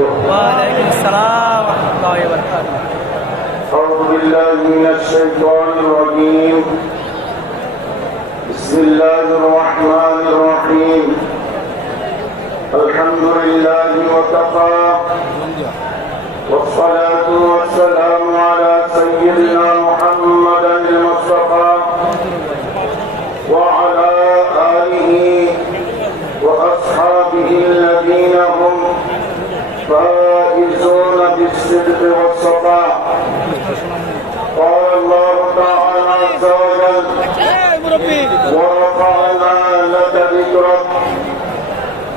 وعليكم السلام ورحمة الله وبركاته. أعوذ بالله من الشيطان الرجيم. بسم الله الرحمن الرحيم. الحمد لله وكفى. والصلاة والسلام على سيدنا محمد ورفعنا لك ذكرك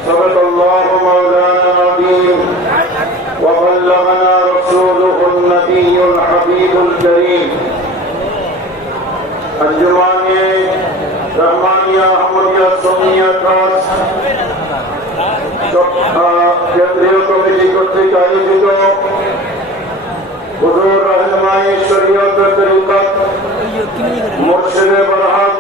صدق الله مولانا العظيم وبلغنا رسوله النبي الحبيب الكريم الجمانية رحمانية أحمدية سنية trust কেন্দ্রীয় committee কর্তৃক আয়োজিত হুজুর রহমাই শরীয়ত তরিকত মুর্শিদে বরহাত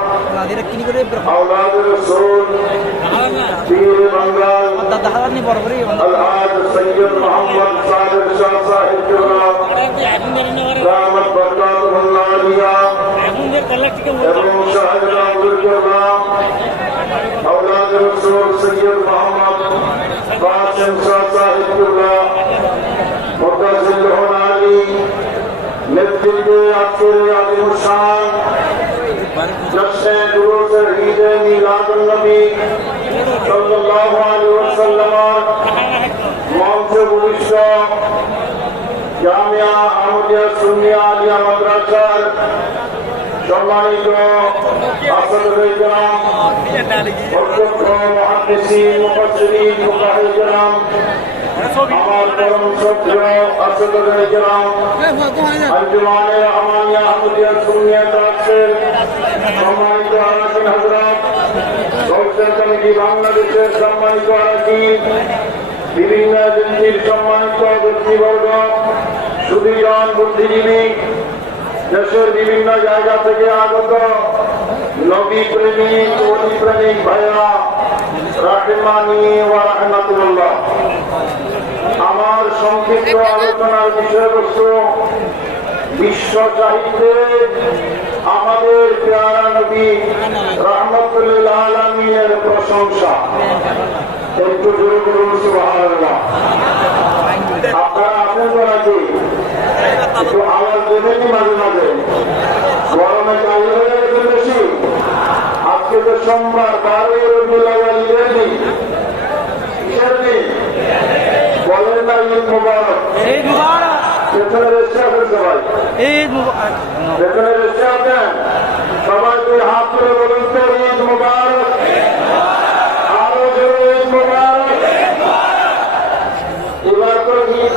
নেতৃত্বে আজকের আদিম শান জশ্নে দুরুদ ঈদ মিলাদুন নবী সাল্লাল্লাহু আলাইহি ওয়াসাল্লাম মঞ্চে ভূমিষ্ঠ জামিয়া আহমদিয়া সুন্নিয়া আলিয়া মাদ্রাসার সম্মানিত আসলে গ্রাম অধ্যক্ষ মহাদেশিন মুফাসসিরিন মুকাহিল গ্রাম আমার পরম শ্রদ্ধেয় আসলে গ্রাম আঞ্জুমানে রহমানিয়া আহমদিয়া সুন্নিয়া ট্রাস্টের সম্মানিত আরাকিন হজরত গৌসের কমিটি বাংলাদেশের সম্মানিত আরাকিন বিভিন্ন এজেন্সির দেশের বিভিন্ন জায়গা থেকে আগত নবী প্রেমিক প্রেমিক ভাইয়া রাহিমানি ওয়া রাহমাতুল্লাহ আমার সংক্ষিপ্ত আলোচনার বিষয়বস্তু, বিশ্ব সাহিত্যে আমাদের পেয়ারা নবী রহমতুল্লাহ আলমিনের প্রশংসা। একটু জোরে বলুন, সুবহানাল্লাহ। আপনারা আছেন তো নাকি? একটু আওয়াজ দেবেনি মাঝে মাঝে? গরমে কাজ হয়ে গেছে বেশি? আজকে তো সোমবার, বারোই রবিউল আউয়াল বলেন না ঈদ মুবারক। ঈদ মুবারক। পেছনে রেস্টে আছেন সবাই। ঈদ মুবারক। পেছনে রেস্টে আছেন? সবাই দুই হাত তুলে বলুন তো ঈদ মুবারক। আরও জোরে ঈদ মুবারক। এবার তো ঈদ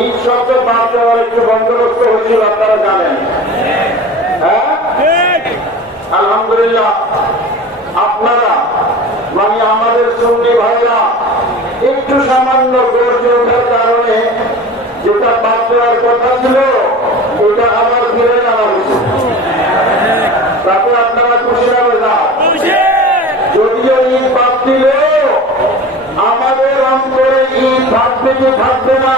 ঈদ শব্দ বাদ দেওয়ার একটু বন্দোবস্ত হয়েছিল আপনারা জানেন। হ্যাঁ? আলহামদুলিল্লাহ আপনারা মানে আমাদের সঙ্গী ভাইরা একটু সামান্য গর্জে ওঠার কারণে দেওয়ার কথা ছিল ওটা আমার ফিরে নেওয়া উচিত। তারপর আপনারা খুশি হবে না যদিও ঈদ বাদ দিলেও আমাদের অন্তরে ঈদ ভাববে কি ভাববে না?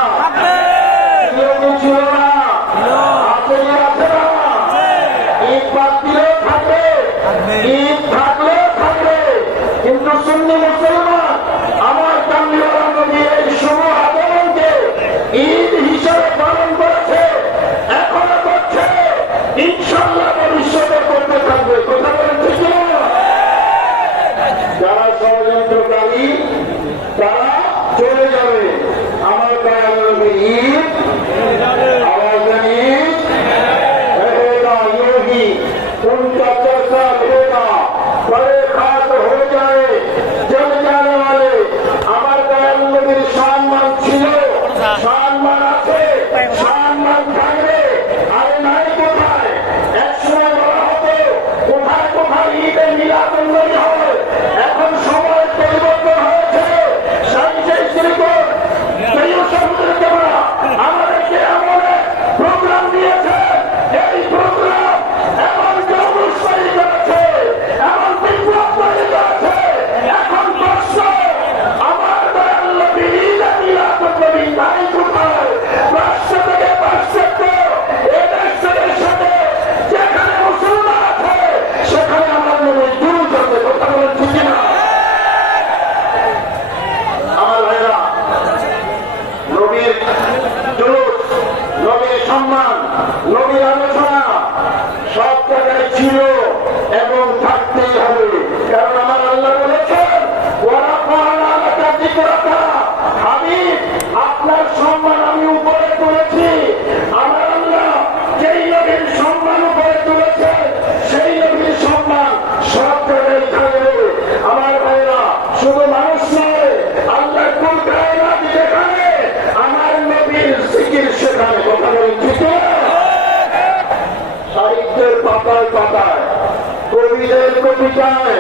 কবিতায়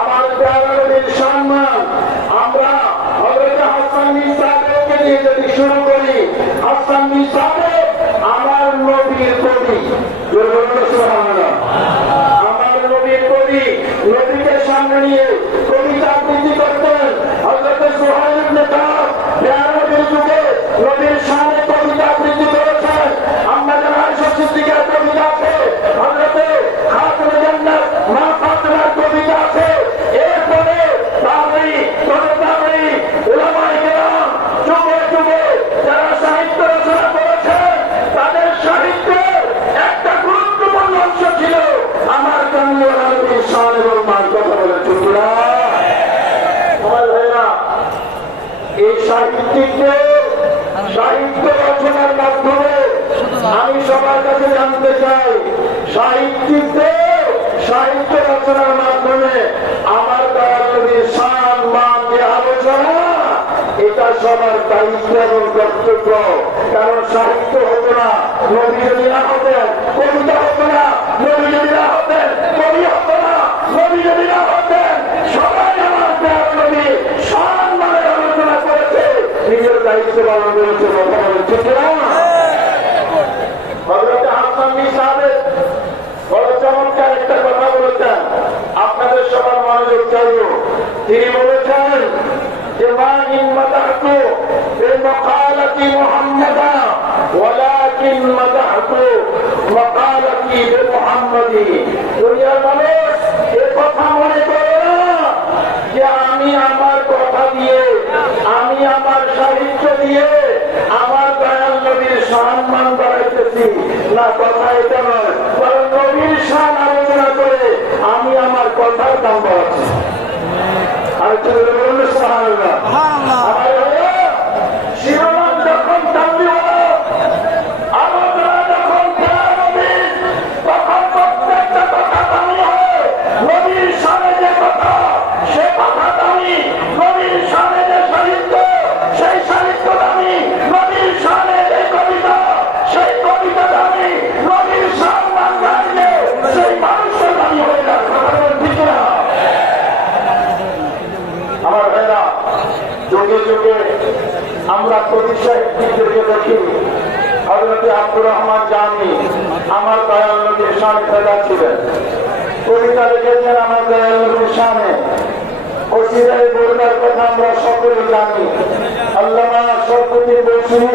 আমার প্যারানবীর সম্মান। আমরা হজরত হাসান মিসাকে নিয়ে যদি শুরু করি হাসান মিসাকে আমি সবার কাছে জানতে চাই, সাহিত্যিকদের সাহিত্য রচনার মাধ্যমে আমার দয়ালবীর সান, মান যে আলোচনা, এটা সবার দায়িত্ব এবং কর্তব্য। কারণ সাহিত্য হতো না, নবী যদি না হতেন, কবিতা হতো না, নবী যদি না হতেন কবি হতো না নবী যদি না হতেন সবাই আমার দয়ালবী সান মানের আলোচনা করেছে নিজের দায়িত্ব পালন করেছে কথা বলে ঠিক না হজরত হাসান সাহেব বড় চমৎকার একটা কথা বলেছেন আপনাদের সবার মনোযোগ চাইব তিনি বলেছেন যে মা ইন মাদাহতু বিমাকালাতি মুহাম্মাদা ওয়ালাকিন মাদাহতু মাকালাতি সাহিত্য দিয়ে আমার দয়াল নবীর সম্মান বাড়াইতেছি না, কথা শান আলোচনা করে আমি আমার কথার দাম আর একটু বলুন, সুবহানাল্লাহ। সুবহানাল্লাহ। আমার ভাইয়া, শিরোনাম যখন দামি হলো আলোচনা যখন দেয়া হবে, তখন প্রত্যেকটা কথা দামি হয়। নবীর শানে যে কথা, সে কথা দামি। নবীর শানে যে সাহিত্য, সেই সাহিত্য দামি। নবীর শানে যে কবিতা, সেই কবিতা দামি। নবীর সম্মান গাইলে, সেই মানুষের দামি হয়ে যায়। কথা বলেন ঠিক না? আমার ভাইরা যুগে যুগে আমরা কবি সাহিত্যিকদেরকে দেখি হজরত আব্দুর রহমান জানি আমার দয়াল নবীর সামনে ফেলা ছিলেন। কবিতা লিখেছেন আমার দয়াল নবীর সামনে। কসিদাই বর্ণার কথা আমরা সকলে জানি। আল্লাহ সবকিছু বৈশিনী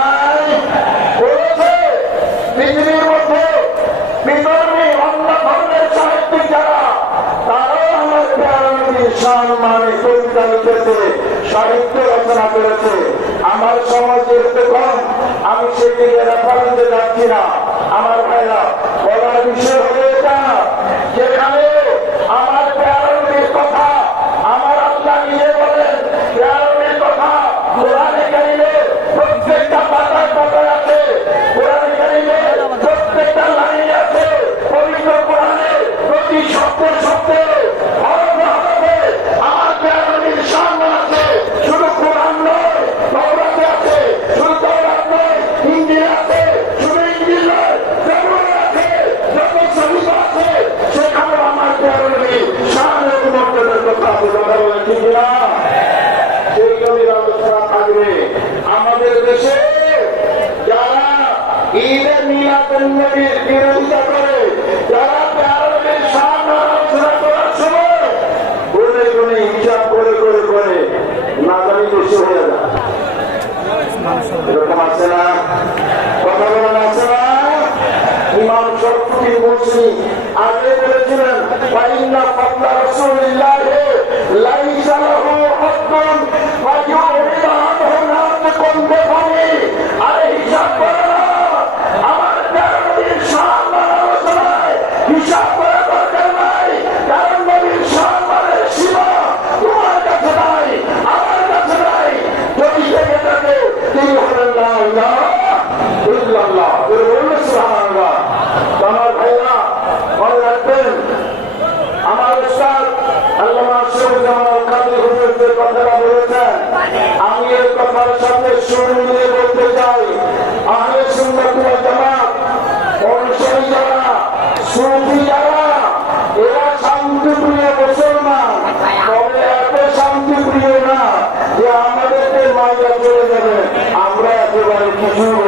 প্যারানবীর মানে লিখেছে সাহিত্য রচনা করেছে। আমার সমাজের কম, আমি সেদিকে রেফারেন্সে যাচ্ছি না। আমার ভাইরা, বলার বিষয় উন্নয়নের বিরোধিতা করে, যারা প্যারামের সামনে আলোচনা করার সময় গুনে গুনে হিসাব করে করে আগে বলেছিলেন একেবারে কিছু